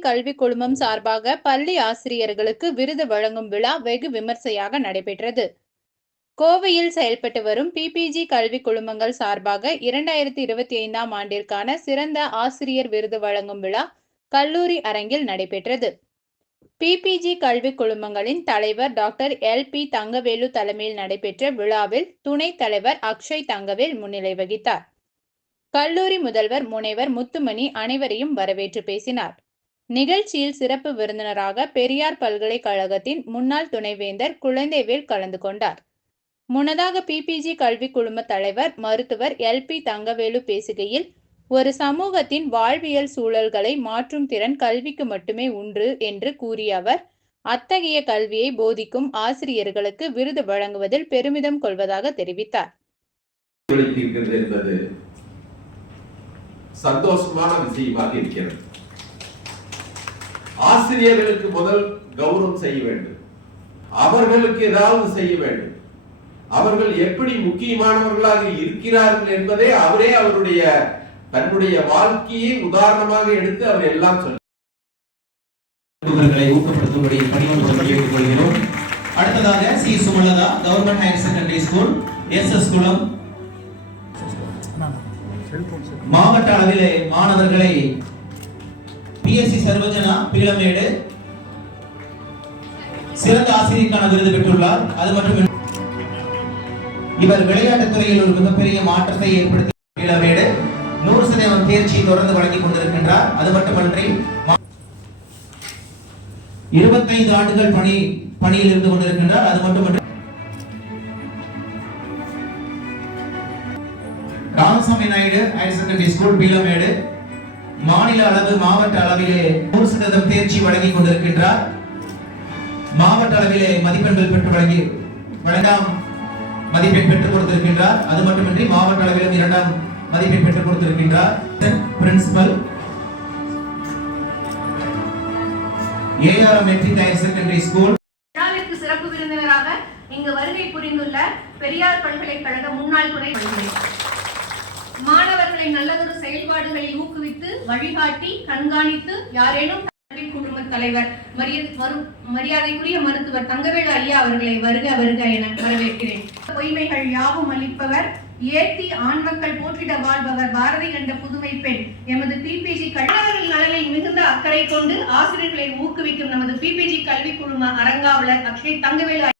கல்வி குழுமம் சார்பாக பள்ளி ஆசிரியர்களுக்கு விருது வழங்கும் விழா வெகு விமர்சையாக நடைபெற்றது. கோவையில் செயல்பட்டு வரும் பிபிஜி கல்வி குழுமங்கள் சார்பாக இரண்டாயிரத்தி இருபத்தி ஐந்தாம் ஆண்டிற்கான சிறந்த ஆசிரியர் விருது வழங்கும் விழா கல்லூரி அரங்கில் நடைபெற்றது. பிபிஜி கல்வி குழுமங்களின் தலைவர் டாக்டர் எல் பி தங்கவேலு தலைமையில் நடைபெற்ற விழாவில் துணைத் தலைவர் அக்ஷய் தங்கவேல் முன்னிலை வகித்தார். கல்லூரி முதல்வர் முனைவர் முத்துமணி அனைவரையும் வரவேற்று பேசினார். நிகழ்ச்சியில் சிறப்பு விருந்தினராக பெரியார் பல்கலைக்கழகத்தின் முன்னாள் துணைவேந்தர் குழந்தைவேல் கலந்து கொண்டார் முன்னதாக பிபிஜி கல்வி குழும தலைவர் மருத்துவர் எல் பி தங்கவேலு பேசுகையில் ஒரு சமூகத்தின் வாழ்வியல் சூழல்களை மாற்றும் திறன் கல்விக்கு மட்டுமே உண்டு என்று கூறிய அவர் அத்தகைய கல்வியை போதிக்கும் ஆசிரியர்களுக்கு விருது வழங்குவதில் பெருமிதம் கொள்வதாக தெரிவித்தார் என்பது சந்தோஷமான விஷயமாக இருக்கிறது ஆசிரியர்களுக்கு முதல் கௌரவம் செய்ய வேண்டும். அவர்களுக்கு ஏதாவது செய்ய வேண்டும். அவர்கள் எப்படி முக்கியமானவர்களாக இருக்கிறார்கள் என்பதை அவரே அவருடைய தன்னுடைய வாழ்க்கையை உதாரணமாக எடுத்து அவர் எல்லாம் சொல்லி ஊக்கப்படுத்தும்படி பணியொன்று கேட்டுக் கொள்கிறோம் அடுத்ததாக C. Sumalatha government higher secondary school S. S. Kulam. மாவட்ட அளவிலே மாணவர்களை பிஎஸ்சி சர்வஜனா பீளமேடு சிறந்த ஆசிரியருக்கான விருது பெற்றுள்ளார். அது மட்டும் இவர் விளையாட்டுத் துறையில் ஒரு மிகப்பெரிய மாற்றத்தை ஏற்படுத்தி பீளமேடு நூறு சதவீதம் தேர்ச்சியை தொடர்ந்து வழங்கிக் கொண்டிருக்கின்றார். அது மட்டுமன்றி இருபத்தைந்து ஆண்டுகள் பணி பணியில் இருந்து கொண்டிருக்கின்றார். அது மட்டுமன்றி Ramasamy Naidu higher secondary school Peelamedu மாநில அளவு மாவட்ட அளவிலே நூறு சதவீதம் தேர்ச்சி வழங்கி கொண்டிருக்கின்றார். மாவட்ட அளவிலே மதிப்பெண்கள் பெற்று வழங்கி வழங்காம் மதிப்பெண் பெற்றுக் கொடுத்திருக்கின்றார். அது மட்டுமின்றி மாவட்ட அளவிலும் இரண்டாம் மதிப்பெண் பெற்றுக் கொடுத்திருக்கின்றார். Principal A R M matric higher secondary school விழாவிற்கு சிறப்பு விருந்தினராக இங்கு வருகை புரிந்துள்ள பெரியார் பல்கலைக்கழக முன்னாள் துணை முதல்வர் மாணவர்களை நல்லதொரு செயல்பாடுகளை ஊக்குவித்து வழிகாட்டி கண்காணித்து யாரேனும் குடும்ப தலைவர் மரியாதைக்குரிய மருத்துவர் தங்கவேலு ஐயா அவர்களை வருக வருக என வரவேற்கிறேன். பொய்மைகள் யாவும் அளிப்பவர் ஏத்தி ஆண் மக்கள் போற்றிட வாழ்பவர் பாரதி கண்ட புதுமை பெண். எமது பிபிஜி கல்வியாளர்கள் நலனில் மிகுந்த அக்கறை கொண்டு ஆசிரியர்களை ஊக்குவிக்கும் நமது பிபிஜி கல்வி குழும அரங்காவலர் அக்ஷய் தங்கவேலு